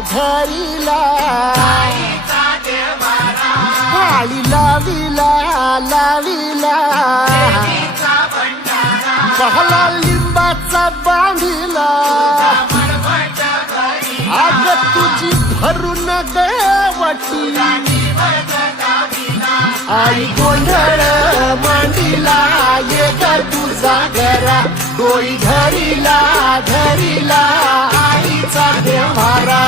धरिला आळी लाविला लाविला पहला लिंबाचा बांधिला आग तुझी भरून गवटी आई गोंधळ मांडिला ये ग तुझा घरा डोई धरिला धरिला आईचा देवारा